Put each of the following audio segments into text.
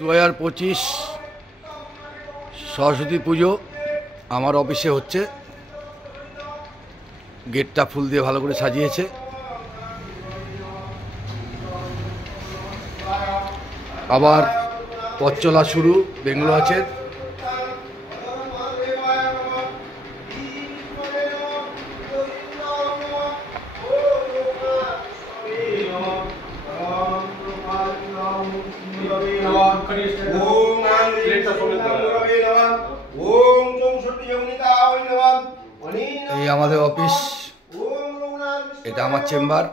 2025 সরস্বতী পুজো আমার অফিসে হচ্ছে। গেটটা ফুল দিয়ে ভালো করে সাজিয়েছে। আবার পথ চলা শুরু বেঙ্গল আছে। এই আমাদের অফিস, এটা আমার চেম্বার।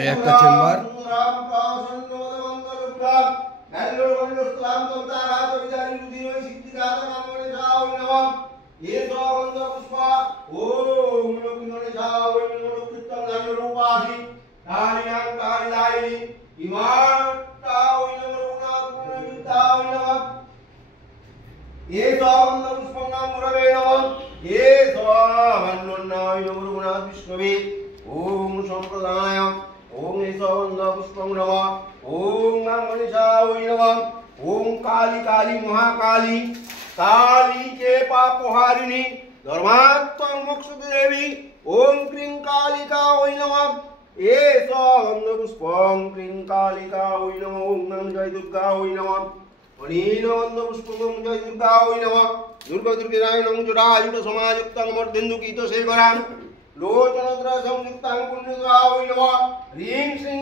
এই একটা চেম্বার। ओम संप्रदाय ओम पुष्पं नमः ओम गणेशाय नमः ओम काली काली महाकाली काली के पापहारिणी धर्मात्म मोक्ष देवी ओम क्रीं कालिका वै नमः ए पुष्पं क्रीं कालिका वै नमः ओम जय दुर्गा वै नमः अनील पुष्पं जय दुर्गा वै नमः दुर्गा दुर्गाय नमः जुरायुत समायुक्तं मर्देन्दुकीत शेखरां लोचनद्र संयुक्तां पुण्यद्रा वै नमः ह्रीं श्रीं